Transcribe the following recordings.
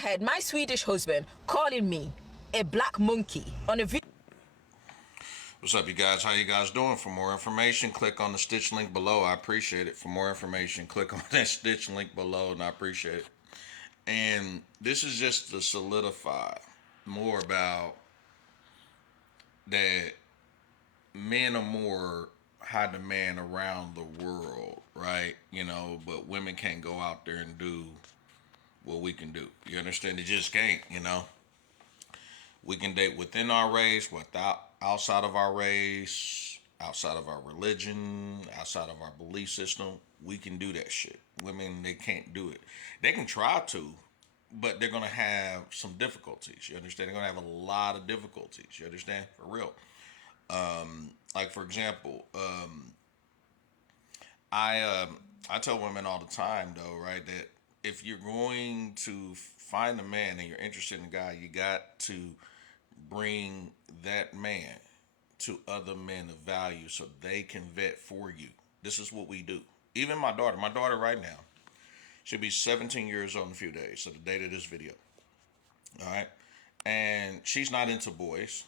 ahead. My Swedish husband calling me a black monkey on a video. What's up, you guys? How you guys doing? For more information, click on the Stitch link below. I appreciate it. For more information, click on that Stitch link below, and I appreciate it. And this is just to solidify more about that men are more high demand around the world, right? But women can't go out there and do what we can do. You understand? They just can't, We can date within our race, without outside of our race, outside of our religion, outside of our belief system. We can do that shit. Women, they can't do it. They can try to, but they're gonna have some difficulties. You understand? They're gonna have a lot of difficulties. You understand? For real. Like for example, I tell women all the time though, right, that if you're going to find a man and you're interested in a guy, you got to bring that man to other men of value so they can vet for you. This is what we do. Even my daughter right now, she'll be 17 years old in a few days, so the date of this video. All right. And she's not into boys.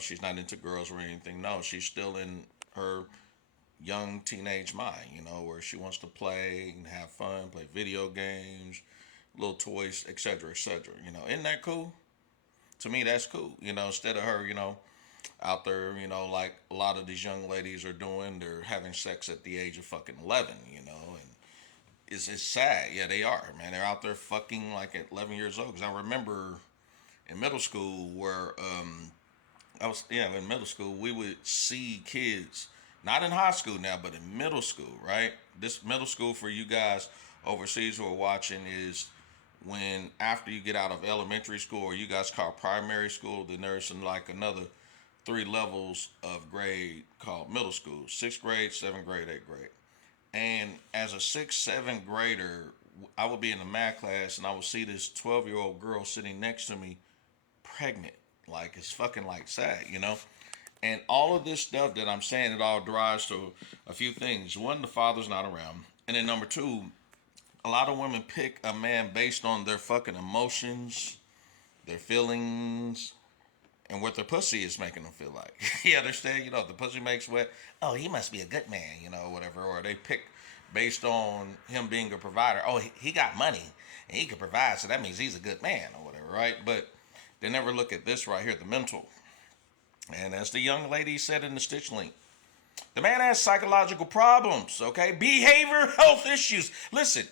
She's not into girls or anything. No, she's still in her young teenage mind, where she wants to play and have fun, play video games, little toys, etc., etc. Isn't that cool? To me, that's cool. Instead of her, out there, like a lot of these young ladies are doing, they're having sex at the age of fucking 11, and it's sad. Yeah, they are, man. They're out there fucking like at 11 years old. Because I remember in middle school where in middle school we would see kids, not in high school now, but in middle school, right? This middle school for you guys overseas who are watching is when after you get out of elementary school, or you guys call primary school, then there's like another 3 levels of grade called middle school: 6th grade, 7th grade, 8th grade. And as a 6th, 7th grader, I would be in the math class and I would see this 12-year-old girl sitting next to me pregnant. Like, it's fucking like sad, And all of this stuff that I'm saying, it all derives to a few things. One, the father's not around. And then number 2, a lot of women pick a man based on their fucking emotions, their feelings, and what their pussy is making them feel like. You understand? The pussy makes wet. Oh, he must be a good man, whatever. Or they pick based on him being a provider. Oh, he got money and he can provide, so that means he's a good man or whatever, right? But they never look at this right here, the mental. And as the young lady said in the Stitch link, the man has psychological problems, okay? Behavioral health issues. Listen,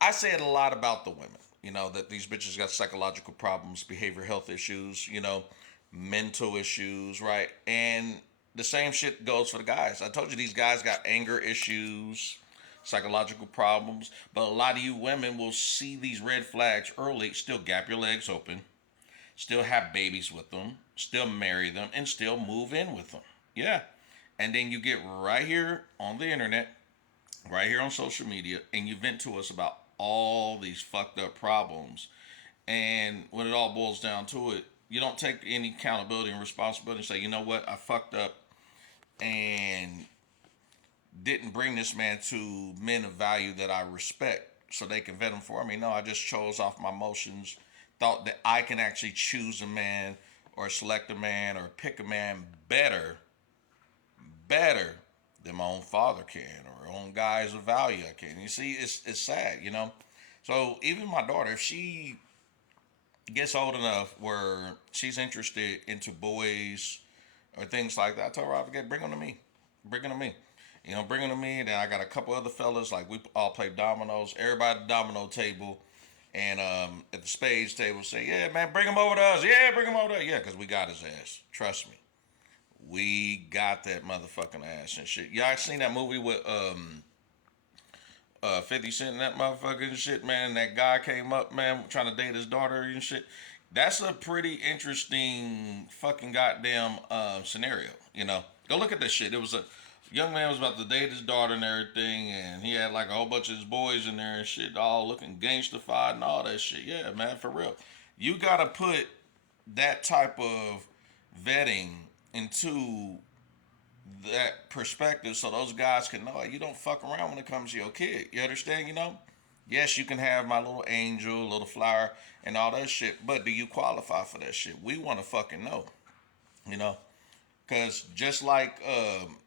I say it a lot about the women, that these bitches got psychological problems, behavioral health issues, mental issues, right? And the same shit goes for the guys. I told you these guys got anger issues, psychological problems, but a lot of you women will see these red flags early, still gap your legs open, still have babies with them, still marry them, and still move in with them. Yeah. And then you get right here on the internet, right here on social media, and you vent to us about all these fucked up problems. And when it all boils down to it, you don't take any accountability and responsibility and say, you know what, I fucked up and didn't bring this man to men of value that I respect so they can vet him for me. No, I just chose off my emotions, thought that I can actually choose a man or select a man or pick a man better than my own father can or own guys of value I can. You see, it's sad, So even my daughter, if she gets old enough where she's interested into boys or things like that, I told her, I forget, bring them to me. Bring them to me. Bring them to me. Then I got a couple other fellas, like we all play dominoes. Everybody at the domino table and at the spades table say, yeah, man, bring him over to us. Yeah, bring him over to us. Yeah, because we got his ass. Trust me. We got that motherfucking ass and shit. Y'all seen that movie with 50 Cent and that motherfucking shit, man? That guy came up, man, trying to date his daughter and shit. That's a pretty interesting fucking goddamn scenario, Go look at this shit. It was a young man was about to date his daughter and everything, and he had like a whole bunch of his boys in there and shit, all looking gangsterfied and all that shit. Yeah, man, for real. You gotta put that type of vetting into that perspective so those guys can know you don't fuck around when it comes to your kid. You understand? Yes, you can have my little angel, little flower, and all that shit, but do you qualify for that shit? We want to fucking know, you know? Because just like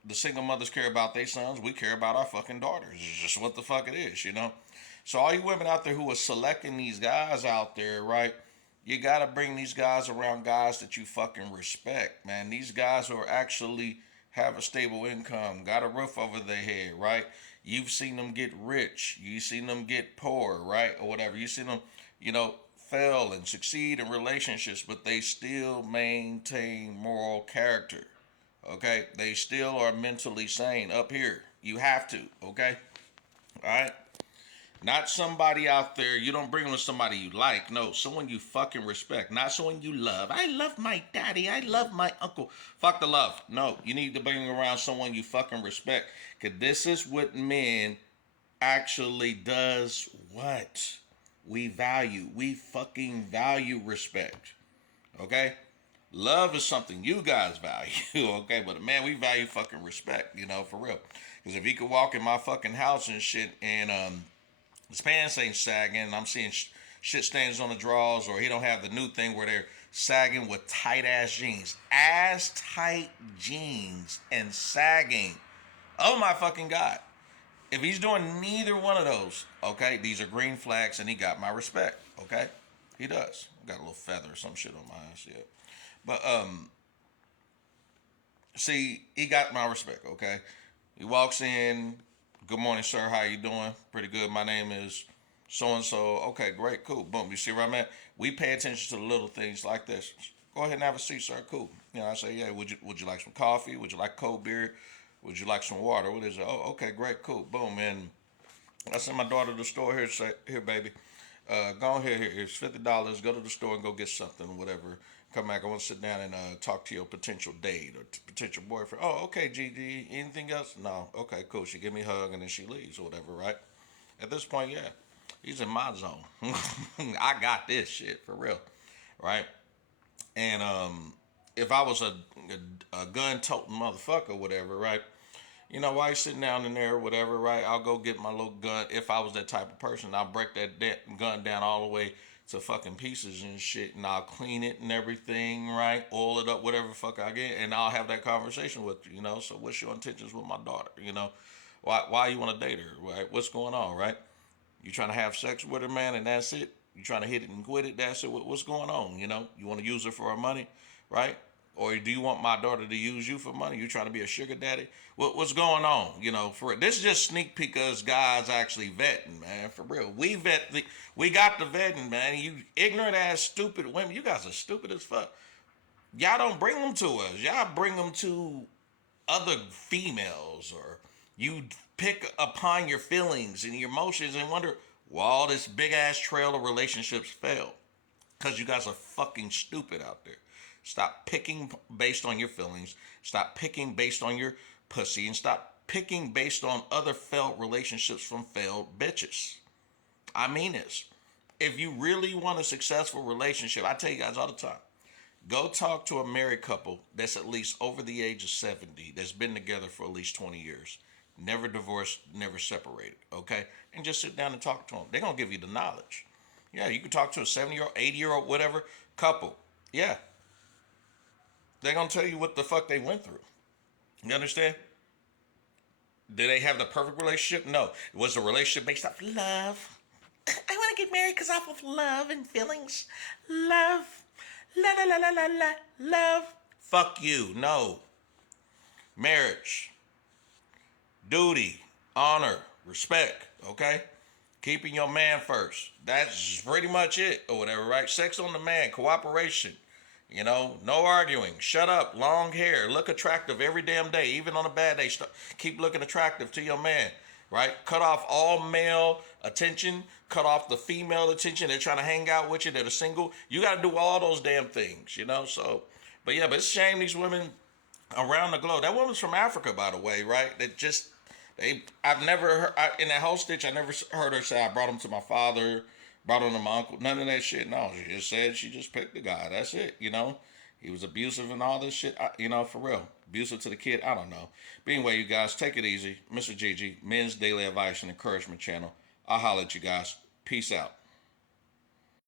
the single mothers care about their sons, we care about our fucking daughters. It's just what the fuck it is, you know? So all you women out there who are selecting these guys out there, right? You gotta bring these guys around guys that you fucking respect, man. These guys who are actually have a stable income, got a roof over their head, right? You've seen them get rich, you've seen them get poor, right? Or whatever. You've seen them, fail and succeed in relationships, but they still maintain moral character. Okay? They still are mentally sane up here. You have to, okay? All right? Not somebody out there, you don't bring them to somebody you like. No, someone you fucking respect. Not someone you love. I love my daddy. I love my uncle. Fuck the love. No, you need to bring around someone you fucking respect. Because this is what men actually does what? We value. We fucking value respect. Okay? Love is something you guys value, okay? But man, we value fucking respect, for real. Because if he could walk in my fucking house and shit and his pants ain't sagging, and I'm seeing shit stains on the drawers, or he don't have the new thing where they're sagging with tight ass jeans. Ass tight jeans and sagging. Oh my fucking God. If he's doing neither one of those, okay, these are green flags and he got my respect, okay? He does. Got a little feather or some shit on my ass, yeah. But see, he got my respect, okay? He walks in, good morning, sir, how you doing? Pretty good. My name is so-and-so. Okay, great, cool. Boom, you see where I'm at? We pay attention to the little things like this. Go ahead and have a seat, sir, cool. I say, yeah, would you like some coffee? Would you like cold beer? Would you like some water? What is it? Oh, okay, great, cool, boom. And I sent my daughter to the store here, say, here, baby. Go ahead, here's $50. Go to the store and go get something, whatever. Come back. I want to sit down and talk to your potential date or potential boyfriend. Oh, okay, Gigi. Anything else? No. Okay, cool. She give me a hug and then she leaves or whatever, right? At this point, yeah, he's in my zone. I got this shit for real, right? And if I was a gun-toting motherfucker, whatever, right? While you sitting down in there, whatever, right? I'll go get my little gun. If I was that type of person, I'll break that gun down all the way to fucking pieces and shit, and I'll clean it and everything, right? Oil it up, whatever the fuck I get, and I'll have that conversation with you, So what's your intentions with my daughter, Why you want to date her, right? What's going on, right? You trying to have sex with her, man, and that's it? You trying to hit it and quit it, that's it? What's going on, You want to use her for her money, right? Or do you want my daughter to use you for money? You trying to be a sugar daddy? What's going on? For real. This is just sneak peek us guys actually vetting, man. For real. We got the vetting, man. You ignorant ass stupid women. You guys are stupid as fuck. Y'all don't bring them to us. Y'all bring them to other females, or you pick upon your feelings and your emotions and wonder why all this big ass trail of relationships fail. Because you guys are fucking stupid out there. Stop picking based on your feelings. Stop picking based on your pussy. And stop picking based on other failed relationships from failed bitches. I mean this. If you really want a successful relationship, I tell you guys all the time, go talk to a married couple that's at least over the age of 70, that's been together for at least 20 years, never divorced, never separated, okay? And just sit down and talk to them. They're going to give you the knowledge. Yeah, you can talk to a 70-year-old, 80-year-old, whatever couple. Yeah. They're going to tell you what the fuck they went through. You understand? Did they have the perfect relationship? No. Was the relationship based off love? I want to get married because off of love and feelings. Love. La la la la la la. Love. Fuck you. No. Marriage. Duty. Honor. Respect. Okay? Keeping your man first. That's pretty much it or whatever, right? Sex on the man. Cooperation. No arguing. Shut up. Long hair. Look attractive every damn day. Even on a bad day. Keep looking attractive to your man. Right? Cut off all male attention. Cut off the female attention. They're trying to hang out with you. They're single. You got to do all those damn things, So, but it's a shame these women around the globe. That woman's from Africa, by the way, right? I've never heard, in that whole stitch, I never heard her say, I brought him to my father, brought him to my uncle. None of that shit. No, she just said she just picked the guy. That's it, He was abusive and all this shit, for real. Abusive to the kid, I don't know. But anyway, you guys, take it easy. Mr. Gigi, Men's Daily Advice and Encouragement Channel. I'll holler at you guys. Peace out.